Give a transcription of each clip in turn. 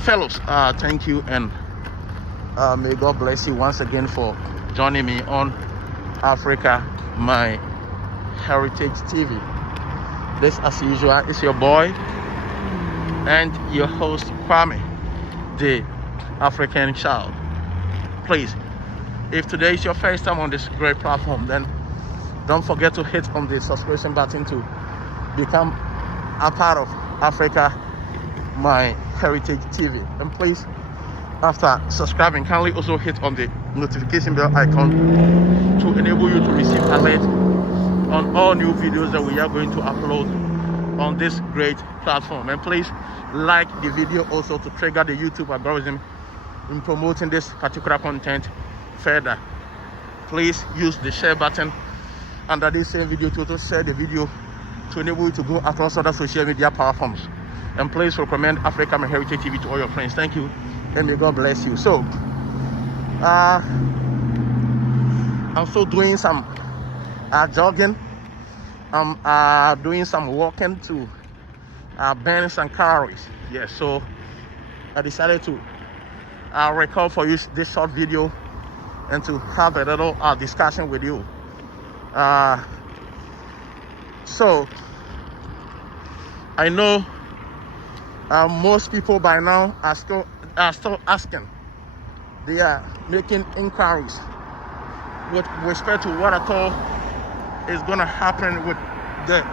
fellows, thank you, and may God bless you once again for joining me on Africa My Heritage TV. This, as usual, is your boy and your host, Kwame, the African Child. Please, if today is your first time on this great platform, then don't forget to hit on the subscription button to become a part of Africa My Heritage TV. And please, after subscribing, kindly also hit on the notification bell icon to enable you to receive alert on all new videos that we are going to upload on this great platform. And please like the video also to trigger the YouTube algorithm in promoting this particular content further. Please use the share button under this same video to share the video to enable you to go across other social media platforms. And please recommend Africa My Heritage TV to all your friends. Thank you, and may God bless you. So I'm still doing some jogging. I'm doing some walking to burn some calories. Yes, so I decided to record for you this short video and to have a little discussion with you. So I know most people by now are still asking. They are making inquiries with respect to what I thought is going to happen with the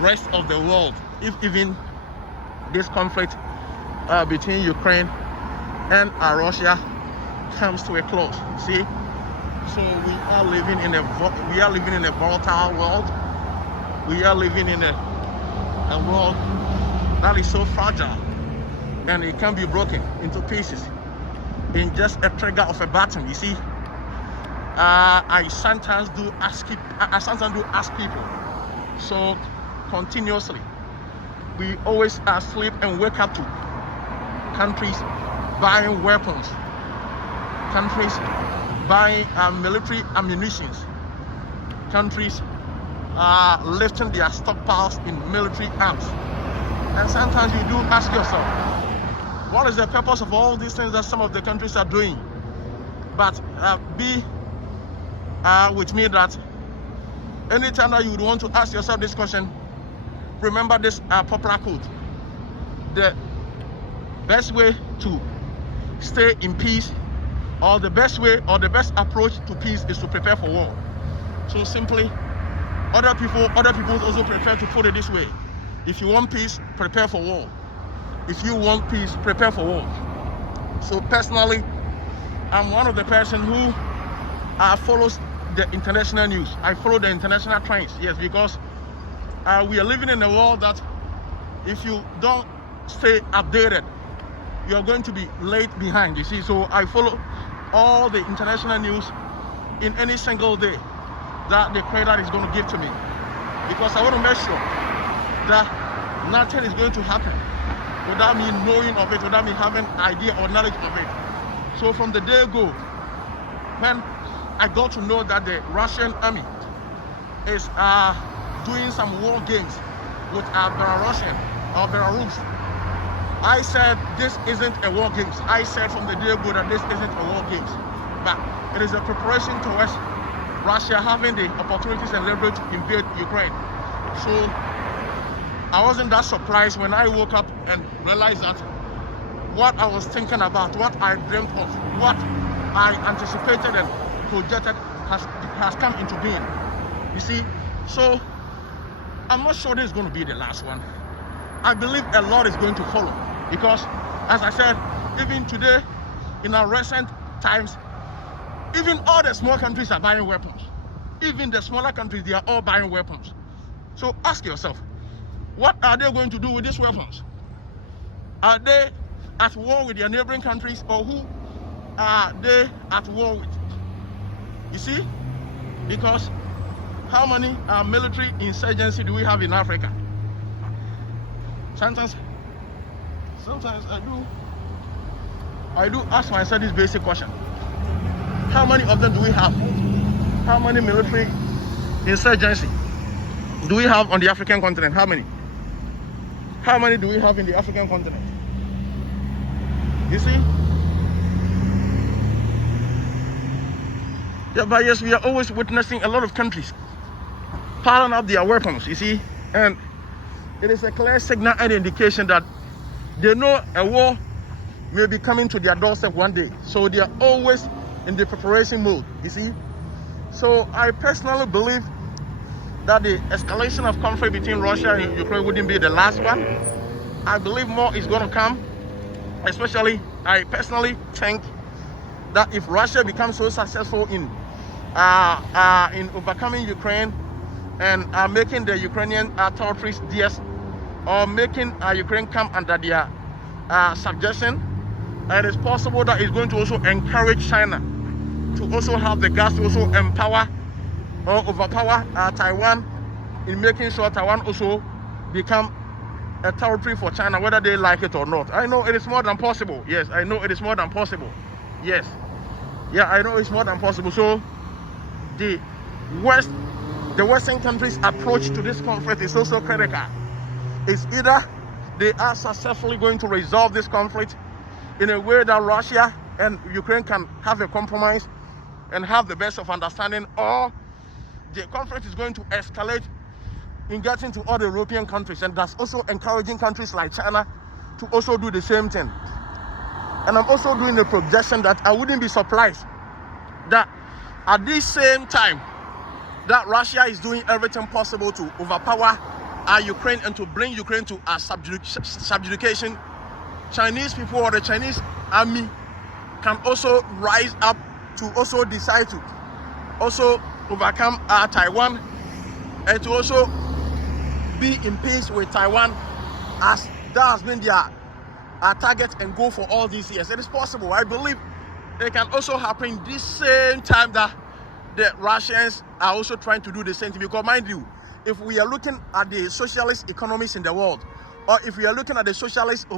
rest of the world if even this conflict between Ukraine and Russia comes to a close. See, so we are living in a volatile world. We are living in a world that is so fragile, and it can be broken into pieces in just a trigger of a button. You see, I sometimes do ask people. So continuously, we always sleep and wake up to countries buying weapons, countries buying military ammunitions, countries lifting their stockpiles in military arms. And sometimes you do ask yourself, what is the purpose of all these things that some of the countries are doing? But be with me that anytime that you would want to ask yourself this question, remember this popular quote: the best way to stay in peace, or the best way or the best approach to peace, is to prepare for war. So simply, other people also prefer to put it this way: if you want peace, prepare for war. If you want peace, prepare for war. So personally, I'm one of the person who follows the international news. I follow the international trends, yes, because we are living in a world that if you don't stay updated, you are going to be late behind, you see. So I follow all the international news in any single day that the creator is going to give to me, because I want to make sure that nothing is going to happen without me knowing of it, without me having idea or knowledge of it. So from the day go, when I got to know that the Russian army is doing some war games with Belarusian or Belarus, I said this isn't a war games. I said from the day go that this isn't a war games, but it is a preparation towards Russia having the opportunities and leverage to invade Ukraine. So I wasn't that surprised when I woke up and realized that what I was thinking about, what I dreamt of, what I anticipated and projected has come into being. You see, so I'm not sure this is going to be the last one. I believe a lot is going to follow, because, as I said, even today, in our recent times, even all the small countries are buying weapons. Even the smaller countries, they are all buying weapons. So ask yourself, what are they going to do with these weapons? Are they at war with their neighboring countries, or who are they at war with? You see, because how many military insurgency do we have in Africa? Sometimes I do ask myself this basic question: how many of them do we have? How many military insurgency do we have on the African continent? How many? How many do we have in the African continent? You see? Yeah, but yes, we are always witnessing a lot of countries piling up their weapons, you see? And it is a clear signal and indication that they know a war may be coming to their doorstep one day. So they are always in the preparation mode, you see? So I personally believe that the escalation of conflict between Russia and Ukraine wouldn't be the last one. I believe more is going to come. Especially, I personally think that if Russia becomes so successful in overcoming Ukraine and making the Ukrainian territories theirs, or making Ukraine come under their suggestion, it is possible that it's going to also encourage China to also have the gas to also empower or overpower Taiwan, in making sure Taiwan also become a territory for China, whether they like it or not. I know it is more than possible. Yes, I know it is more than possible. Yes. Yeah, I know it's more than possible. So the Western countries' approach to this conflict is also critical. It's either they are successfully going to resolve this conflict in a way that Russia and Ukraine can have a compromise and have the best of understanding, or the conflict is going to escalate in getting to other European countries, and that's also encouraging countries like China to also do the same thing. And I'm also doing a projection that I wouldn't be surprised that at this same time that Russia is doing everything possible to overpower Ukraine and to bring Ukraine to a subjugation, Chinese people or the Chinese army can also rise up to also decide to also overcome Taiwan and to also be in peace with Taiwan, as that has been their target and goal for all these years. It is possible. I believe it can also happen this same time that the Russians are also trying to do the same thing. Because mind you, if we are looking at the socialist economies in the world, or if we are looking at the socialist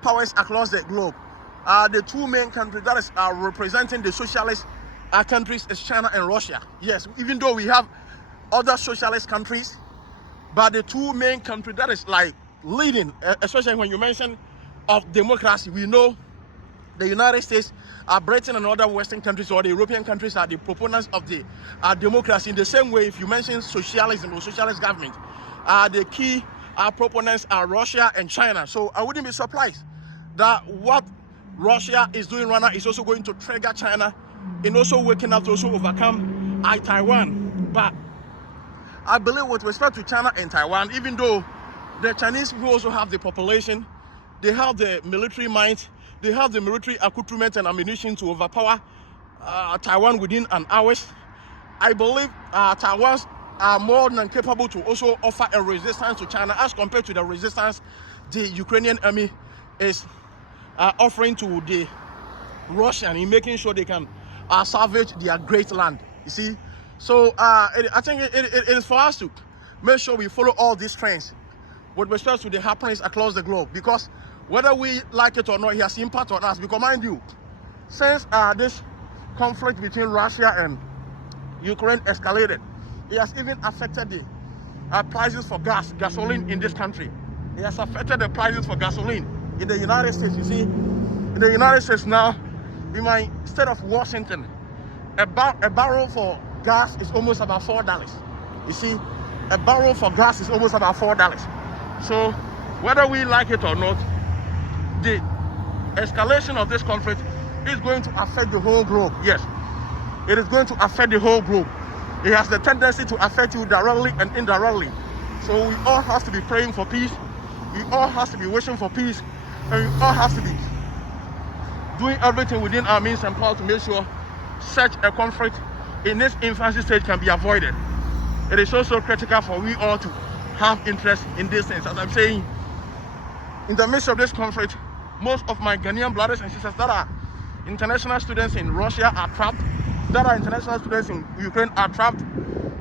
powers across the globe, the two main countries that is representing the socialist countries is China and Russia. Yes, even though we have other socialist countries, but the two main countries that is like leading, especially when you mention of democracy, we know the United States, Britain and other Western countries or the European countries are the proponents of the democracy. In the same way, if you mention socialism or socialist government, the key proponents are Russia and China. So I wouldn't be surprised that what Russia is doing right now is also going to trigger China in also waking up to also overcome Taiwan. But I believe with respect to China and Taiwan, even though the Chinese people also have the population, they have the military might, they have the military accoutrement and ammunition to overpower Taiwan within an hour, I believe Taiwans are more than capable to also offer a resistance to China as compared to the resistance the Ukrainian army is offering to the Russian in making sure they can salvage their great land. You see? So I think it is for us to make sure we follow all these trends with respect to the happenings across the globe, because whether we like it or not, it has impact on us. Because mind you, since this conflict between Russia and Ukraine escalated, it has even affected the prices for gasoline in this country. It has affected the prices for gasoline in the United States. You see, in the United States now, in my state of Washington, a barrel for gas is almost about $4. You see, a barrel for gas is almost about $4. So whether we like it or not, the escalation of this conflict is going to affect the whole globe. Yes, it is going to affect the whole globe. It has the tendency to affect you directly and indirectly. So we all have to be praying for peace. We all have to be wishing for peace. And we all have to be doing everything within our means and power to make sure such a conflict in this infancy stage can be avoided. It is also critical for we all to have interest in these things. As I'm saying, in the midst of this conflict, most of my Ghanaian brothers and sisters that are international students in Russia are trapped, that are international students in Ukraine are trapped,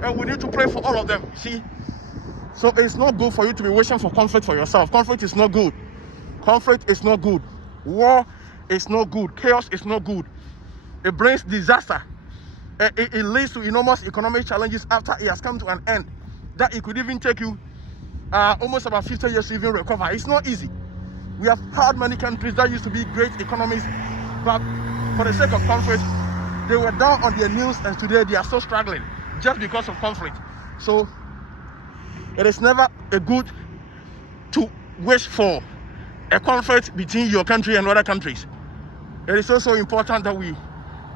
and we need to pray for all of them. See, so it's not good for you to be wishing for conflict for yourself. Conflict is not good. Conflict is not good. War is not good. Chaos is not good. It brings disaster. It leads to enormous economic challenges after it has come to an end, that it could even take you almost about 50 years to even recover. It's not easy. We have had many countries that used to be great economies, but for the sake of conflict, they were down on their knees, and today they are still struggling just because of conflict. So it is never a good to wish for a conflict between your country and other countries. It is also important that we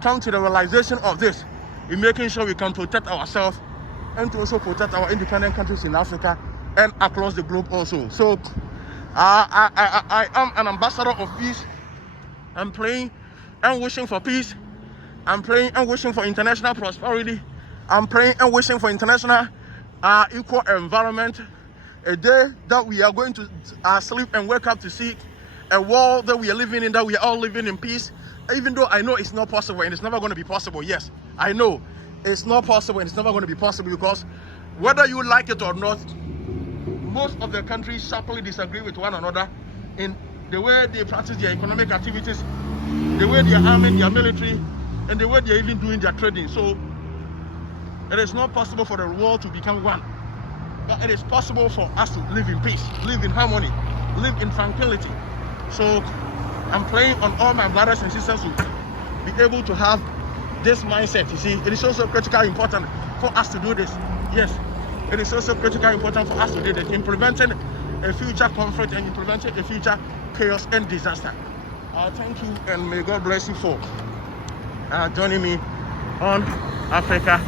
come to the realization of this in making sure we can protect ourselves and to also protect our independent countries in Africa and across the globe also. So I am an ambassador of peace. I'm praying and wishing for peace. I'm praying and wishing for international prosperity. I'm praying and wishing for international equal environment. A day that we are going to sleep and wake up to see a world that we are living in, that we are all living in peace. Even though I know it's not possible and it's never going to be possible. Yes, I know it's not possible and it's never going to be possible, because whether you like it or not, most of the countries sharply disagree with one another in the way they practice their economic activities, the way they are arming their military, and the way they are even doing their trading. So it is not possible for the world to become one. But it is possible for us to live in peace, live in harmony, live in tranquility. So I'm praying on all my brothers and sisters to be able to have this mindset. You see, it is also critically important for us to do this. Yes, it is also critically important for us to do this in preventing a future conflict and in preventing a future chaos and disaster. Thank you, and may God bless you for joining me on Africa,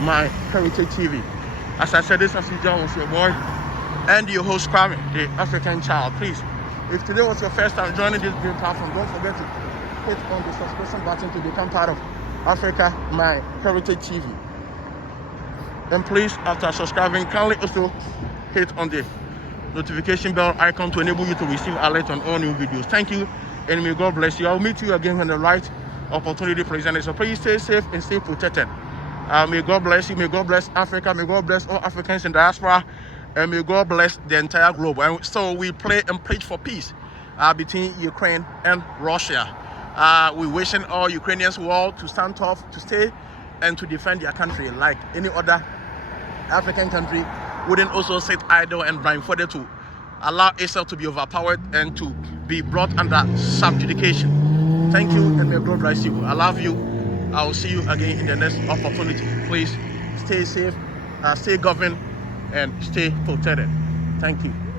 my Heritage TV. As I said, this as usual was your boy and your host, Kwame, the African Child. Please, if today was your first time joining this great platform, don't forget to hit on the subscription button to become part of Africa, my Heritage TV. And please, after subscribing, kindly also hit on the notification bell icon to enable you to receive alerts on all new videos. Thank you, and may God bless you. I'll meet you again when the right opportunity presents. So please stay safe and stay protected. May God bless you. May God bless Africa. May God bless all Africans in diaspora. And may God bless the entire globe. And so we pray and preach for peace between Ukraine and Russia. We wishing all Ukrainians well to stand tough, to stay and to defend their country like any other African country. Wouldn't also sit idle and blindfolded to allow itself to be overpowered and to be brought under subjugation. Thank you, and may God bless you. I love you. I will see you again in the next opportunity. Please stay safe, stay governed, and stay protected. Thank you.